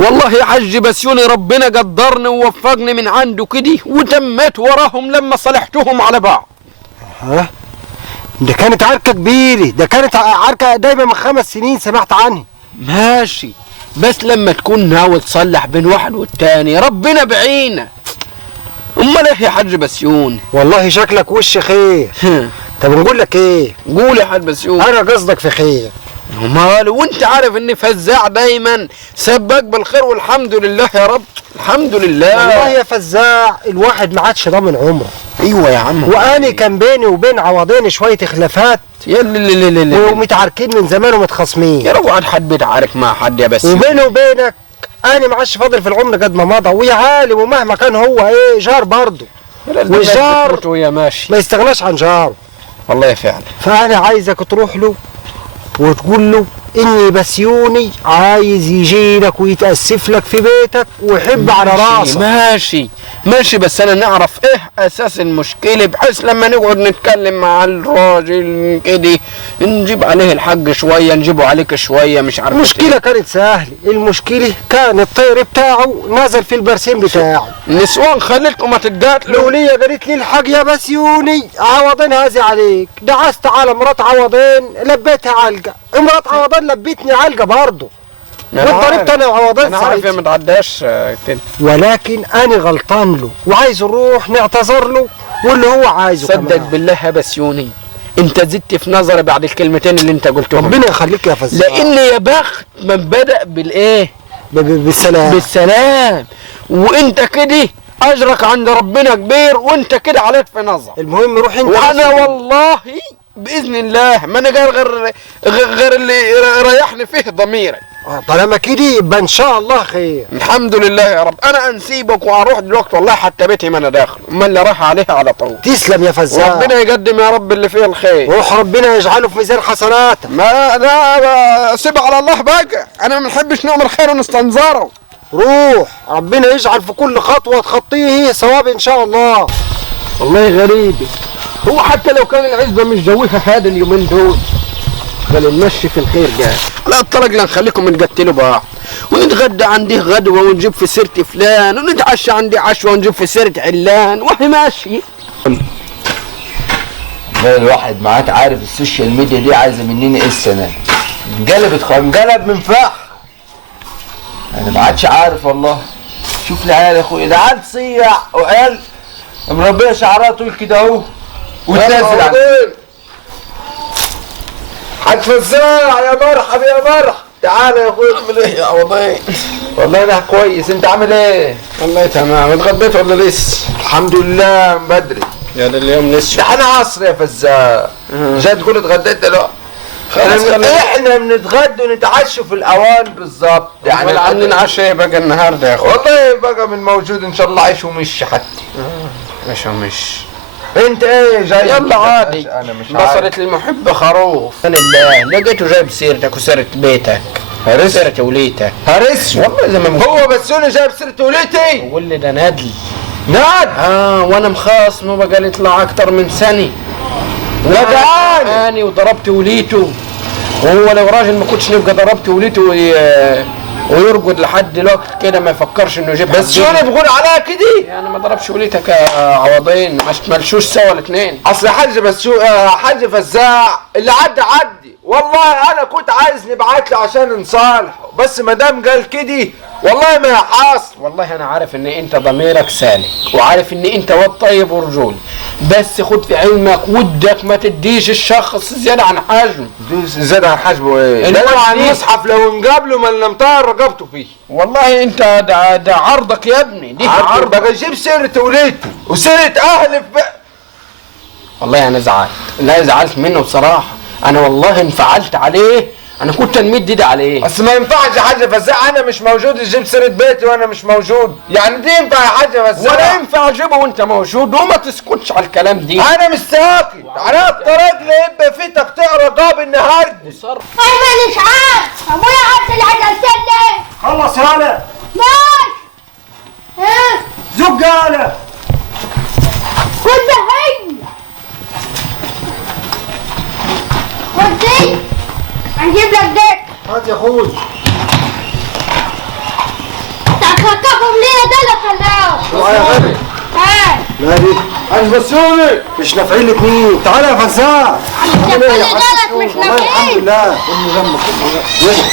والله يا حاج بسيوني ربنا قدرني ووفقني من عنده كده وتميت وراهم لما صلحتهم على بعض. ها؟ ده كانت عركة كبيرة، ده كانت عركة دايما من 5 سنين سمعت عنها. ماشي، بس لما تكون ناوي تصلح بين واحد والتاني ربنا بعينك. امال ايه يا حاج بسيوني؟ والله شكلك وش خير. طب نقول لك ايه؟ قول يا حاج بسيوني. انا قصدك في خير. امال وانت عارف اني فزاع دايما سباك بالخير والحمد لله يا رب. الحمد لله. والله يا فزاع الواحد ما عادش ضامن عمره. ايوه يا عم. وانا كان بيني وبين عوضين شويه خلافات يا لا ومتعاركين من زمان ومتخاصمين. يا روعة حد بيتعارك مع حد يا بس. وبيني وبينك انا ما عادش فاضل في العمر قد ما مضى، ويا عالم ومهما كان هو ايه جار برضه. والجار ويا ماشي ما يستغناش عن جاره. والله فعلا. فانا عايزك تروح له وتقول له اني بسيوني عايز يجي لك ويتاسف لك في بيتك ويحب على راسك. ماشي بس انا نعرف ايه اساس المشكله بحيث لما نقعد نتكلم مع الراجل كده نجيب عليه الحق شويه نجيبه عليك شويه مش عارف. المشكله كانت سهله، المشكله كان الطير بتاعه نازل في البرسيم بتاعه. النسوان خلتكم ما تتقاتلوا. لولية قالت لي الحق يا بسيوني عوضين هازي عليك. دعست على مرات عوضين لبيتها علقه، مرات عوضين لبيتني علقه برضه. وضربت انا وعوضين. انا عارف يا ما تعداش كده، ولكن انا غلطان له وعايز نروح نعتذر له واللي هو عايزه. صدق بالله يا بسيوني انت زدت في نظري بعد الكلمتين اللي انت قلتهم. ربنا يخليك يا فزاع. لان يا بخت من بدأ بالايه؟ بالسلام. وانت كده اجرك عند ربنا كبير وانت كده عليك في نظر. المهم روح انت. وانا والله باذن الله ما انا قال غير اللي ريحني فيه ضميري. طالما كده يبقى ان شاء الله خير. الحمد لله يا رب. انا انسيبك واروح دلوقتي والله حتى بيتي ما انا داخل، امال اللي راح عليها على طول. تسلم يا فزاع. ربنا يقدم يا رب اللي فيه الخير. روح ربنا يجعله في ميزان حسناتك. ما لا سيبها على الله بقى، انا ما بنحبش نعمل خير ونستنظره. روح ربنا يجعل في كل خطوه تخطيه صواب ان شاء الله. والله غريبه، هو حتى لو كان العزبه مش جويها هذا اليومين دول قال نمشي في الخير جاي. لا الطرق لا نخليكم نقتلوا بعض ونتغدى عندي غدوه ونجيب في سيره فلان ونتعشى عندي عشوه ونجيب في سيره علان وهي ماشي. لا الواحد معاك عارف السوشيال ميديا دي عايزه مننا ايه السنه دي؟ انقلب من فح. انا ما عادش عارف والله. شوف العيال يا اخويا، ده عيال تصيع وعيال مربيه شعرها طول كده اهو وتنزل على حاج فزاع. يا مرحب يا مرحب. تعالى يا اخويا. عامل ايه يا عوضين؟ والله انا كويس، انت عامل ايه؟ والله تمام. اتغديت ولا لسه؟ الحمد لله من بدري. يا ده اليوم لسه. ده احنا عصر يا فزاع. جاي تقول اتغديت دلوقتي؟ احنا بنتغدى ونتعشى في الاوان بالظبط. يعني عاملين عشاء ايه بقى النهارده يا اخويا؟ والله بقى من موجود ان شاء الله عيش ومش حتى. عيش ومش. انت ايه جاي؟ يلا عادي. انا مش عارف. بصرت المحب خروف. انا الله لقيته جايب سيرتك وسيره بيتك. سيره وليتك. هرس والله زي ما هو بسوني جايب سيره وليتي. واللي ده نادل. ناد. وانا مخاصمه بقى يطلع اكتر من سنه. ندعاني وضربت وليته، وهو لو راجل ما كنتش نبقى ضربت وليته ويرقد لحد دلوقتي كده ما يفكرش انه يجيب. بس شو اللي بقول عليها كده؟ يعني ما ضربش وليتك يا عوضين، ما ملشوش سوا الاثنين. اصل حاج بس شو حاج فزاع اللي عدي والله. انا كنت عايز نبعت له عشان نصالحه، بس ما دام قال كده والله ما حاصل. والله انا عارف ان انت ضميرك سالك وعارف ان انت واد طيب ورجول، بس خد في علمك ودك ما تديش الشخص زياده عن حجمه. زياده عن حجمه ايه؟ ده عن المصحف لو نقابله ما لم طار رقبته فيه. والله انت ده عرضك يا ابني. دي عرض بقى جيب سيره وليته وسيره اهلي بقى. والله انا زعلت، لا زعلت منه بصراحه. انا والله انفعلت عليه، انا كنت نمد ايدي عليه. بس ما ينفعش يا حاج فزاع انا مش موجود تجيب سيره بيتي وانا مش موجود. يعني دي ينفع يا حاج فزاع؟ ولا ينفع اجيبه وانت موجود وما تسكتش على الكلام دي. انا مش ساكت على الطريق اللي يبقى فيه تقطيع رقاب النهارده. انا مش عارف ابويا عبد العزيز ليه؟ خلص يالا. ماشي. ايه؟ زق يالا. كنت هي ودي هنجيب لك ديك. هات يا اخوي. ابو منير ده اللي خلاه. يا غالي ها نادي حاج بسيوني مش نافعين الاثنين. تعالى يا فزاع. كل غلط مش والله الحمد نافعين. لله. امي جنبك يلا.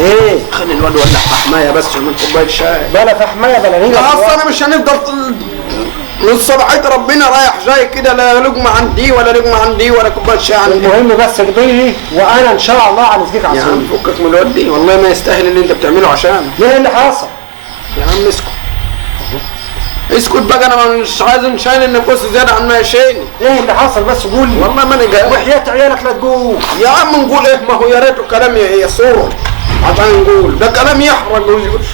ايه خلي الواد ولع في حمايه بس من كوبايه شاي. بلا في حمايه بلا نيله. لا اصل انا مش هنفضل من صباحيه ربنا رايح جاي كده، لا لقمه عن دي ولا لقمه عن دي ولا كوبايه شاي عن دي. المهم بس اقضيه وانا ان شاء الله هنسقيك يا عصير. عم فكك من الواد دي، والله ما يستاهل اللي انت بتعمله عشان. ايه اللي حصل؟ يا عم اسكت اسكت بقى، انا مش عايز نشيل النفوس زياده عن ما يشيلني. ايه اللي حصل بس قول لي. والله ما انا جاي. وحياة عيالك لا تقول. يا عم نقول ايه؟ ما هو يا ريته كلام يصور عشان نقول، ده كلام يحرق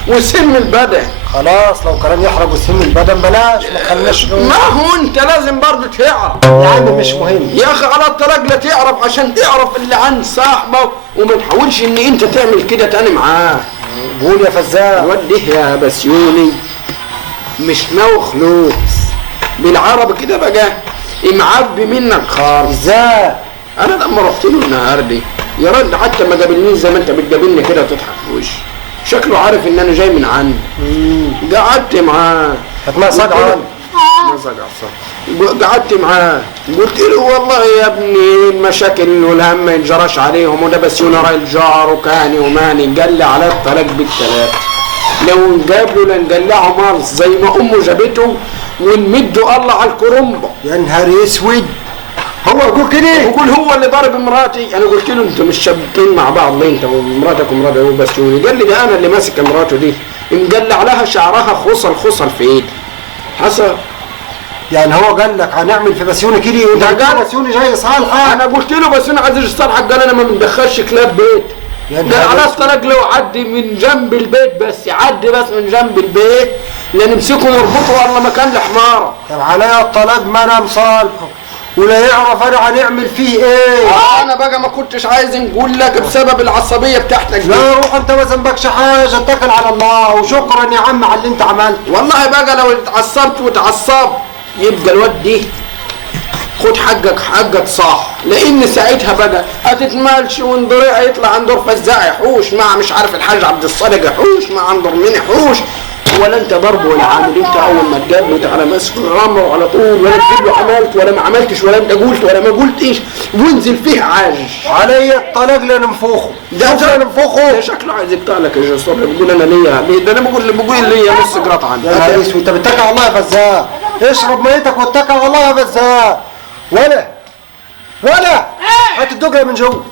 ويسم البدن. خلاص لو كلام يحرق وسم البدن بلاش، ما تخليناش نقول. ما هو انت لازم برضه تعرف يا عم مش مهم. يا اخي على الطلاق لا تعرف عشان تعرف اللي عند صاحبه، وما تحاولش ان انت تعمل كده تاني معاه. قول يا فزاع. الواد ده يا بسيوني مش ناوي خلوص بالعربي كده بقى، معبي منك خالص. ازاي؟ انا لما رحت له النهارده يا راجل حتى ما قابلنيش زي ما انت بتقابلني كده تضحك في وشي، شكله عارف ان انا جاي من عنده. قعدت معاه هتما صدعه. ما صدع. قعدت معاه قلت له والله يا ابني المشاكل والهم ما ينجراش عليهم، وده بسيوني راجل جار وكاني وماني. قال لي على الطلاق بالثلاثه، لو نقابله لنقلعه مارس زي ما امه جابته ونمده الله على الكرنبه. يا نهار اسود. هو يقول كده؟ يقول هو اللي ضارب مراتي. انا قلت له انتوا مش شابكين مع بعض ليه انت ومراتك ومراتك بسيوني؟ قال لي ده انا اللي ماسك مراته دي، مقلع لها شعرها خصل في ايدي. حصل يعني هو قال لك هنعمل في بسيوني كده وانت قال بسيوني جاي صالحه؟ انا قلت له بس انا عايز يصالحك. قال انا ما بندخلش كلاب بيت. قال على الطلاق لو عدي من جنب البيت بس، يعدي بس من جنب البيت لا نمسكه نربطه والله مكان الحماره. طب عليا الطلاق ما انا مصالحه ولا يعرف انا هنعمل فيه ايه. انا بقى ما كنتش عايز نقول لك بسبب العصبيه بتاعتك دي. لا روح انت ما ذنبكش حاجه، اتكل على الله وشكرا يا عم على اللي انت عملته. والله بقى لو اتعصبت واتعصبت يبقى الواد دي خد حقك صح، لان ساعتها بقى هتتمالش وندور يطلع عن دور فزاع يحوش مع مش عارف الحاج عبد الصادق يحوش مع عن دور مين يحوش، ولا انت ضرب ولا عامل. انت اول ما تقابله تعالى ماسك غمره على طول، ولا تجيب له عملت ولا ما عملتش ولا انت قلت ولا ما قلتش، وانزل فيه عاجج. عليا الطلاق لننفخه. ده ننفخه. ده شكله عايز يقطع لك يا جسور. بيقول انا ليا، ده انا بقول ليا نص قرط عنده. يا نهار اسود. انت بتتكل على الله يا فزاع. اشرب ميتك واتكل على الله يا فزاع. ولا هات الدجله من جوه.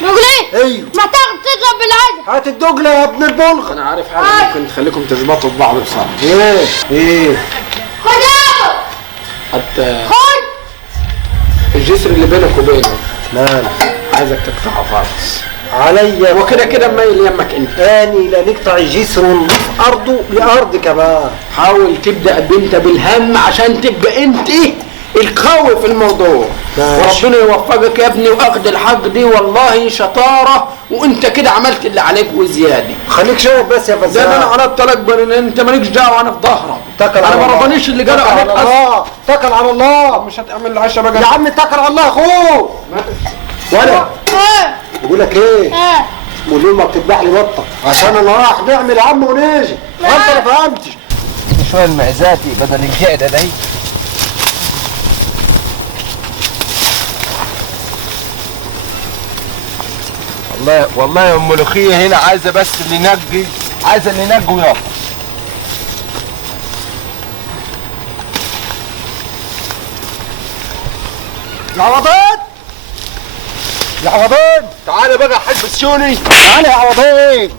دجلة؟ ايوه ما تاخد تضرب بالعجل. هات الدجله يا ابن البلغ. انا عارف حاجه ممكن تخليكم تظبطوا ببعض بصراحه. ايه خدها. حتى خد. الجسر اللي بينك وبينه مال عايزك تقطعه خالص. عليا وكده كده مايل يمك انت. اني لا نقطع الجسر ونضيف ارضه لارض كمان. حاول تبدا بنت بالهم عشان تبقى انت القوي في الموضوع. ماشي. وربنا يوفقك يا ابني واخد الحق دي والله شطاره، وانت كده عملت اللي عليك وزياده. خليك شايف بس يا ده فزاع. انا على الطلاق انت مالكش دعوه، انا في ظهرك. اتكل انا على ما الله. رضانيش اللي قالوا اتكل عليك على اصلا. الله. اتكل على الله. مش هتعمل العشاء بقى يا عم اتكل على الله اخوه. ولا بقول لك ايه؟ قول له ما بتذبح لي بطه عشان انا رايح نعمل يا عم ونيجي. انت ما فهمتش. شويه المعزاتي بدل الجعده دي. والله ام ملوخيه هنا عايزه بس اللي ينجي، عايزه اللي ينجي ويقف. يا عوضين يا عوضين تعالى بقى يا حاج بسيوني. تعالى يا عوضين.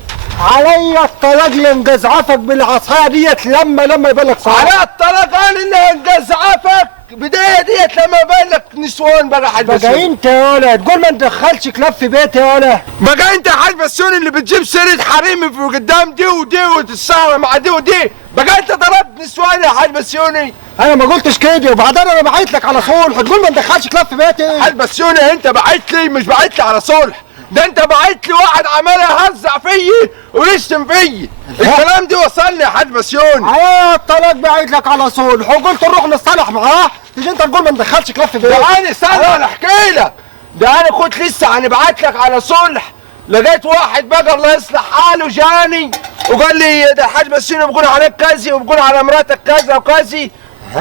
عليا الطلاق اللي انجزعفك بالعصايه ديت لما يبان لك صعب. على الطلاق قال اللي انجزعفك بدايه ديت لما يبان لك نسوان بقى يا حاج بقى بسيوني. انت يا ولا تقول ما ندخلش كلاب في بيتي يا ولا. بقى انت يا حاج بسيوني اللي بتجيب سيره حريمي في قدام دي ودي وتتسهر مع دي ودي. بقى انت ضربت نسوان يا حاج بسيوني. انا ما قلتش كده، وبعدين انا بعت لك على صلح تقول ما ندخلش كلاب في بيتي. حاج بسيوني انت بعت لي مش بعت لي على صلح، ده انت بعت لي واحد عمال يهزع فيي ويشتم فيي. الكلام دي وصلني يا حاج بسيوني. على الطلاق بعت لك على صلح وقلت نروح نصطلح معاه، تيجي انت تقول ما ندخلش كلاب في بيتي. ده انا استنى انا احكي لك. ده انا كنت لسه هنبعت لك على صلح، لقيت واحد بقى الله يصلح حاله جاني وقال لي ده الحاج بسيوني بيقول عليك كذي وبيقول على مراتك كذا وكذي،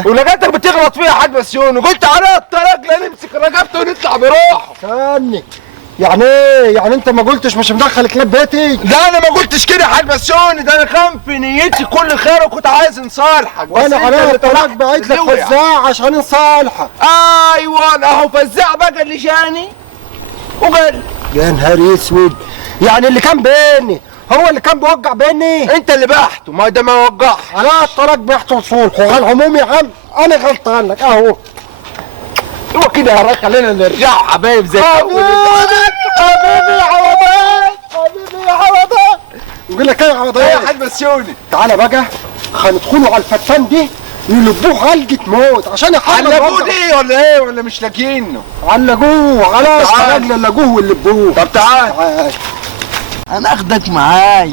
ولقيتك بتغلط فيها يا حاج بسيوني، وقلت على الطلاق لا نمسك رقبته ونطلع بروحه. استني، يعني ايه؟ يعني انت ما قلتش مش مدخل كلاب بيتي؟ ده انا ما قلتش كده يا حاج بسيوني، ده انا كان في نيتي كل خير وكنت عايز نصالحك. وانا على الطلاق بعت لك فزاع عشان نصالحك. ايوه اهو فزاع بقى اللي جاني وقال يا نهار اسود، يعني اللي كان بيني هو اللي كان بيوقع بيني؟ انت اللي بحته، ما ده ما وقعش. على الطلاق بيحصل صلح، وعلى العموم يا عم انا غلطان لك اهو. هو كده يا راجل، خلينا نرجع حبايب زي حبيبي حبيبي يا عوضان، حبيبي يا عوضان. يقول لك ايه يا عوضان؟ ايه يا حاج بسيوني؟ تعالى بقى هندخلوا على الفتان دي نلبوه علقة موت عشان يحرر علقوه دي ولا ايه ولا مش لاقيينه؟ علقوه خلاص، خرجنا نلقوه ونلبوه. طب تعال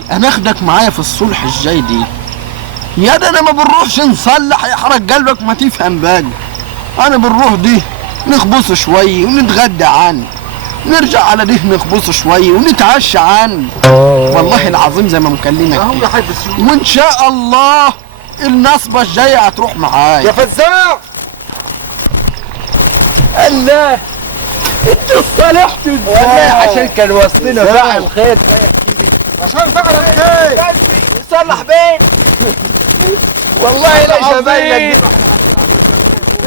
هناخدك معايا في الصلح الجاي دي. يا ده انا ما بنروحش نصلح يحرق قلبك ما تفهم بقى. انا بنروح دي نخبص شوي ونتغدى عنه، نرجع على دي نخبص شوي ونتعشى عنه. والله العظيم زي ما مكلمك اهو يا حاج بسيوني، وان شاء الله النصبه الجايه هتروح معايا. يا فزاع الله انت اصطلحت ازاي؟ عشان كان وصلنا فعل خير عشان فعل الخير. قلبي صلح بين والله لا شبابك.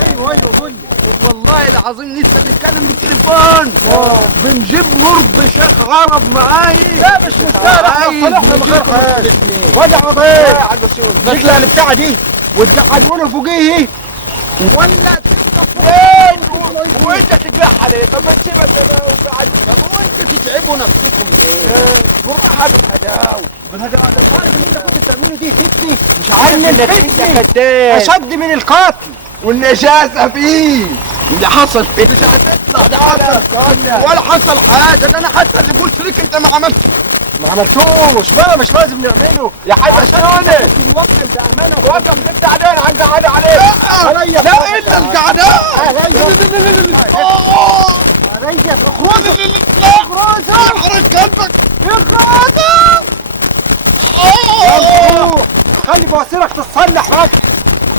ايوه ايوه قول لي. والله العظيم لسه بنتكلم بالتليفون بنجيب مرض شيخ عرب معايا. لا مش مستاهل، احنا صلحنا من غير خير. وجع يا عضيق حاج بسيوني نطلع البتاعه دي وتقعدونا فوقيه ولا فين وانت تجرحها ليه؟ طب ما تسيبها زي ما هو قاعد. طب وانتوا تتعبوا نفسكم ليه؟ بالراحه بالهداوه. مش عارف اللي انت كنت بتعمله دي فتني، مش عارف انك انت كداب اشد من القتل. والنجاسه فيه اللي حصل فيه مش هتطلع، ده حصل ولا حصل حاجه. ده انا حتى اللي قلت لك انت ما عملتش. ما عملتوش بقى، مش لازم نعمله يا حاج بسيوني. نوكل بامانه. وقف نبدا علينا عن قعد عليك. عليا لا الا القعدات. عليا اخرجوا يحرق قلبك. خلي بواسيرك تتصلح بقى.